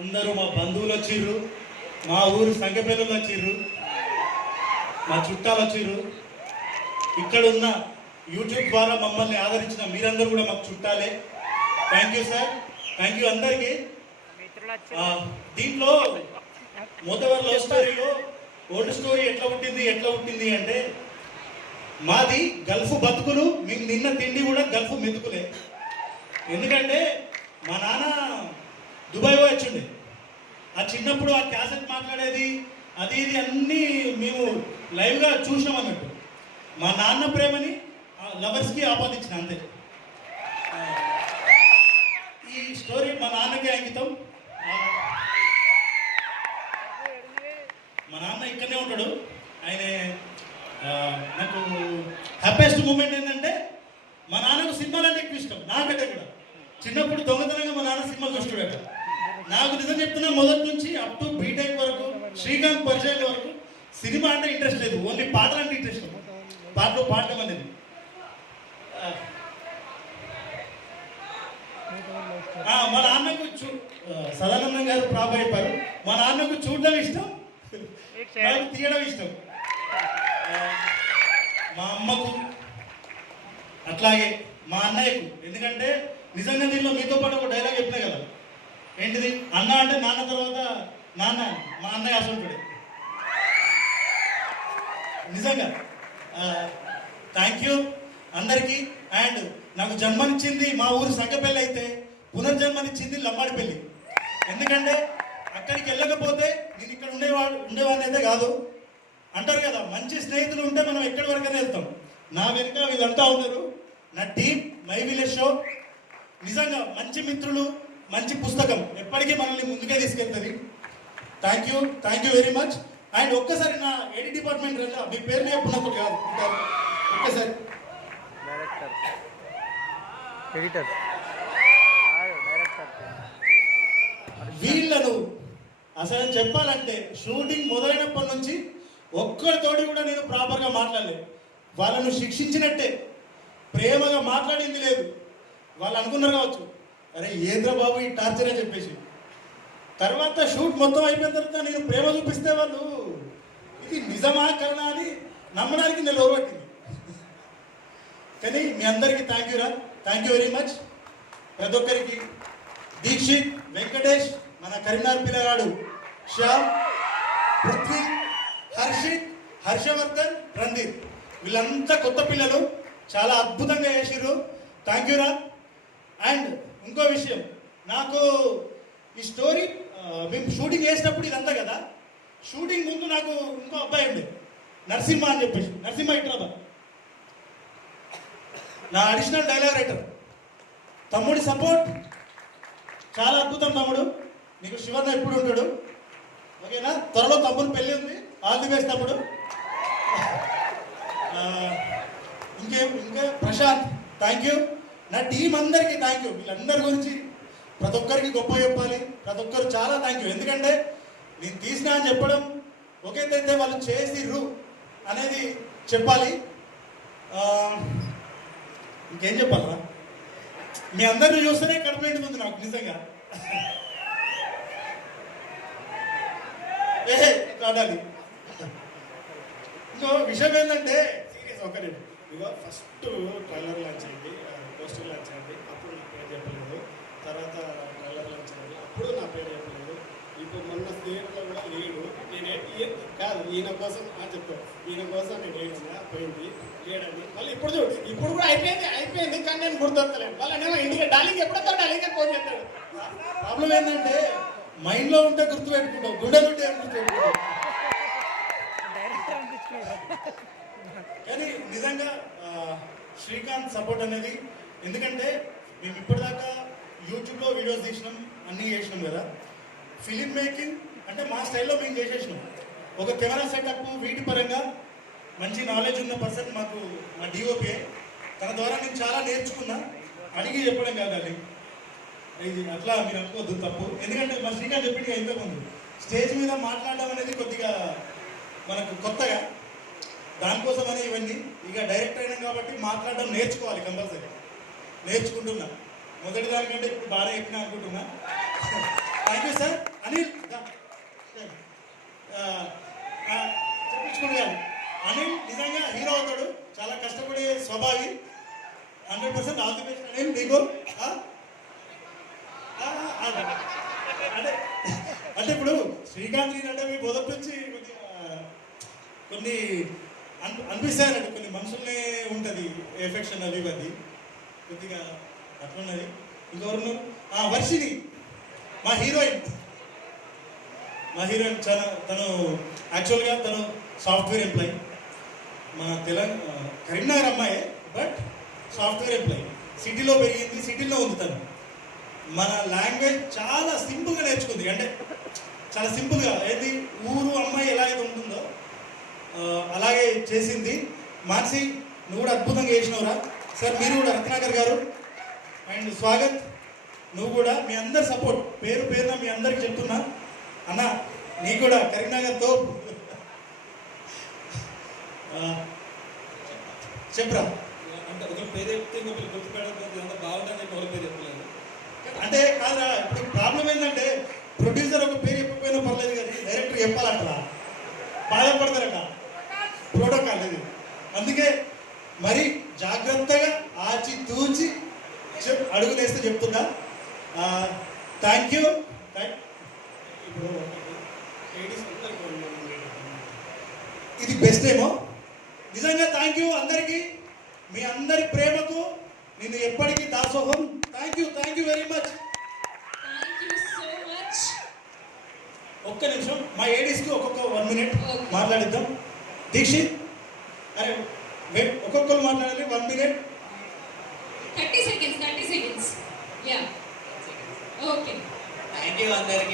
అందరూ మా బంధువులు వచ్చిర్రు, మా ఊరు సంఖ్యపల్లులు వచ్చిర్రు, మా చుట్టాలు వచ్చిర్రు. ఇక్కడ ఉన్న యూట్యూబ్ ద్వారా మమ్మల్ని ఆదరించిన మీరందరూ కూడా మాకు చుట్టాలే. Thank you sir, thank you అందరికీ. దీంట్లో మోతవర్ లవ్ స్టోరీలో ఓల్డ్ స్టోరీ ఎట్లా పుట్టింది అంటే, మాది గల్ఫ్ బతుకులు, మేము నిన్న తిండి కూడా గల్ఫ్ మెతుకులే. ఎందుకంటే మా నాన్న దుబాయ్ వచ్చిండే, ఆ చిన్నప్పుడు ఆ క్యాసెట్ మాట్లాడేది అది ఇది అన్నీ మేము లైవ్గా చూసినాం అన్నట్టు. మా నాన్న ప్రేమని లవర్స్కి ఆపాదించిన అంతే. ఈ స్టోరీ మా నాన్నకి అంకితం. మా నాన్న ఇక్కడనే ఉంటాడు. ఆయన నాకు హ్యాపీయెస్ట్ మూమెంట్ ఏంటంటే, మా నాన్నకు సినిమాలు అంటే ఎక్కువ ఇష్టం, నాకంటే కూడా. చిన్నప్పుడు దొంగతనంగా మా నాన్న సినిమాలు చూస్తాడట. నాకు నిజం చెప్తున్నా, మొదటి నుంచి అప్ టు బీటెక్ వరకు, శ్రీకాంత్ పరిచయం వరకు సినిమా అంటే ఇంట్రెస్ట్ లేదు, ఓన్లీ పాటలు అంటే ఇంట్రెస్ట్. పాటలు పాడటం అనేది. మా నాన్నకు సదానందం గారు ప్రాబ్ అయిపోయారు. మా నాన్నకు చూడడం ఇష్టం, నాకు తీయడం ఇష్టం. మా అమ్మకు అట్లాగే మా అన్నయ్యకు. ఎందుకంటే నిజంగా దీనిలో మీతో పాటు ఒక డైలాగ్ చెప్పినా కదా, ఏంటిది, అన్న అంటే నాన్న తర్వాత నాన్న. మా అన్నయ్య అసలు నిజంగా థ్యాంక్ యూ అందరికీ. అండ్ నాకు జన్మనిచ్చింది మా ఊరు సంగపల్లి అయితే, పునర్జన్మనిచ్చింది లమ్మాడిపల్లి. ఎందుకంటే అక్కడికి వెళ్ళకపోతే నేను ఇక్కడ ఉండేవాడిని అయితే కాదు. అంటారు కదా, మంచి స్నేహితులు ఉంటే మనం ఎక్కడి వరకనే వెళ్తాం. నా వెనుక వీళ్ళంతా ఉన్నారు, నా టీం మై విలేజ్ షో. నిజంగా మంచి మిత్రులు, మంచి పుస్తకం ఎప్పటికీ మనల్ని ముందుకే తీసుకెళ్తుంది. Thank you very much. And ఒక్కసారి నా ఎడిట్ డిపార్ట్మెంట్ రండి, మీ పేరు చెప్పున్నప్పుడు కాదు, ఒక్కసారి వీళ్ళను అసలు చెప్పాలంటే, షూటింగ్ మొదలైనప్పటి నుంచి ఒక్కరితోటి కూడా నేను ప్రాపర్గా మాట్లాడలేదు. వాళ్ళను శిక్షించినట్టే, ప్రేమగా మాట్లాడింది లేదు. వాళ్ళు అనుకున్నారు కావచ్చు, అరే ఏంద్ర బాబు ఈ టార్చర్ అని చెప్పేసి. తర్వాత షూట్ మొత్తం అయిపోయిన తర్వాత నేను ప్రేమ చూపిస్తే వాళ్ళు ఇది నిజమా కన్నా అని నమ్మడానికి నేను ఓరబట్టింది. కానీ మీ అందరికీ థ్యాంక్ యూ వెరీ మచ్. ప్రతి ఒక్కరికి, దీక్షిత్, వెంకటేష్, మన కరీంనగర్ పిల్లగాడు శ్యామ్, పృథ్వీ, హర్షిత్, హర్షవర్ధన్, రందీప్, వీళ్ళంతా కొత్త పిల్లలు, చాలా అద్భుతంగా చేసిర్రు. థ్యాంక్ యూ రా. అండ్ ఇంకో విషయం, నాకు ఈ స్టోరీ మేము షూటింగ్ చేసినప్పుడు ఇదంతా కదా, షూటింగ్ ముందు నాకు ఇంకో అబ్బాయి ఉండే, నరసింహ అని చెప్పేసి. నరసింహ ఇట్లా నా అడిషనల్ డైలాగ్ రైటర్. తమ్ముడి సపోర్ట్ చాలా అద్భుతం. తమ్ముడు నీకు శివన్న ఎప్పుడు ఉంటాడు, ఓకేనా? త్వరలో తమ్ముడు పెళ్ళి ఉంది, ఆల్ ది బెస్ట్ తమ్ముడు. ఇంకా ప్రశాంత్, థ్యాంక్ యూ. నా టీం అందరికీ థ్యాంక్ యూ. వీళ్ళందరి గురించి ప్రతి ఒక్కరికి గొప్ప చెప్పాలి, ప్రతి ఒక్కరు చాలా థ్యాంక్ యూ. ఎందుకంటే నేను తీసినా అని చెప్పడం ఒకేదైతే వాళ్ళు చేసిర్రు అనేది చెప్పాలి. ఇంకేం చెప్పాలరా, మీ అందరిని చూస్తేనే కడుపు నిండుతుంది నాకు నిజంగా. ఆడాలి. ఇంకో విషయం ఏంటంటే, సీరియస్ ఒకరి ఇదిగో ఫస్ట్ ట్రైలర్ లాంచ్ అయింది, పోస్టర్ లాంచ్ అయింది, అప్పుడు నా పేరు చెప్పలేదు. తర్వాత ట్రైలర్ లాంచ్ అయింది, అప్పుడు నా పేరు చెప్పలేదు. ఇప్పుడు మొన్న థియేటర్లో కూడా లేడు. నేను కాదు, ఈయన కోసం చెప్పాను, ఈయన కోసం నేను ఏడ్చిన పోయింది లేడని. మళ్ళీ ఇప్పుడు చూడు, ఇప్పుడు కూడా అయిపోయింది కానీ నేను గుర్తొస్తలేను. వాళ్ళనేమో ఇంటికి డాలింగ్ ఎప్పుడొస్తా డాలింగ్ ఫోన్ చేస్తాడు. ప్రాబ్లం ఏంటంటే, మైండ్లో ఉంటే గుర్తుపెట్టుకుంటాం, గుండెలు ఉంటే గుర్తుపెట్టుకుంటాం. కానీ నిజంగా శ్రీకాంత్ సపోర్ట్ అనేది, ఎందుకంటే మేము ఇప్పటిదాకా యూట్యూబ్లో వీడియోస్ తీసినాం, అన్నీ చేసినాం కదా. ఫిలిం మేకింగ్ అంటే మా స్టైల్లో మేము చేసేసినాం. ఒక కెమెరా సెటప్ వీటి పరంగా మంచి నాలెడ్జ్ ఉన్న పర్సన్ మాకు మా డిఓపి. తన ద్వారా నేను చాలా నేర్చుకున్నా, అడిగి చెప్పడం కాదు అది. ఇది అట్లా మీరు అనుకోవద్దు, తప్పు. ఎందుకంటే మా శ్రీకాంత్ చెప్పింది ఇంతకుముందు, స్టేజ్ మీద మాట్లాడడం అనేది కొద్దిగా మనకు కొత్తగా, దానికోసమని ఇవన్నీ. ఇక డైరెక్ట్ అయినాం కాబట్టి మాట్లాడడం నేర్చుకోవాలి, కంపల్సరీ నేర్చుకుంటున్నా. మొదటి దానికంటే ఇప్పుడు బాగా ఎక్కినా అనుకుంటున్నా. Thank you sir. అనిల్ చెప్పించుకోండి గారు. అనిల్ నిజంగా హీరో అవుతాడు, చాలా కష్టపడే స్వభావి. 100% ఆల్ ది బెస్ట్ అనిల్ నీకు. అంటే అంటే ఇప్పుడు శ్రీకాంత్ అంటే మీ మొదటి నుంచి కొన్ని అనిపిస్తాయండి, కొన్ని మనుషుల్నే ఉంటుంది ఎఫెక్షన్ అది అది కొద్దిగా అట్లున్నది. ఇంకెవరున్నారు? వర్షిని మా హీరోయిన్. చాలా తను యాక్చువల్గా తను సాఫ్ట్వేర్ ఎంప్లాయీ, మన కరీంనగర్ అమ్మాయి, బట్ సాఫ్ట్వేర్ ఎంప్లాయీ. సిటీలో పెరిగింది, సిటీలో ఉంది తను. మన లాంగ్వేజ్ చాలా సింపుల్గా నేర్చుకుంది, అంటే చాలా సింపుల్గా ఏది ఊరు అమ్మాయి ఎలాగైతే ఉంటుందో అలాగే చేసింది. మాన్సి నువ్వు కూడా అద్భుతంగా చేసినవురా సార్. మీరు కూడా రత్నాకర్ గారు అండ్ స్వాగత్, నువ్వు కూడా మీ అందరి సపోర్ట్ పేరు పేరున మీ అందరికి చెప్తున్నా అన్న, నీ కూడా కరీంనగర్తో చెప్పరా. అంటే ఒక పేరు చెప్తే ఇంకొకరు గుర్తుపెట్టకపోతే అంత బాగుందని చెప్పి ఒక పేరు చెప్పలేదు. అంటే కాదురా, ఇప్పుడు ప్రాబ్లం ఏంటంటే ప్రొడ్యూసర్ ఒక పేరు చెప్పకపోయినా పర్లేదు కానీ డైరెక్టర్ చెప్పాలంటారా, బాధపడతారట. ప్రోటోకాల్ ఇది. అందుకే మరి జాగ్రత్తగా ఆచి తూచి అడుగులేస్తే చెప్తున్నా. Thank you. ఇప్పుడు ఇది బెస్ట్ ఏమో నిజంగా. థ్యాంక్ యూ అందరికీ, మీ అందరి ప్రేమకు నేను ఎప్పటికీ దాసోహం. Thank you very much. ఒక్క నిమిషం మా ఏడీస్కి ఒక్కొక్క 1 minute మాట్లాడిద్దాం. దీక్షిత్ అరే ఒక్కొక్కరు మాట్లాడాలి 1 minute. 30 seconds. Yeah. Okay. Thank you అందరికి.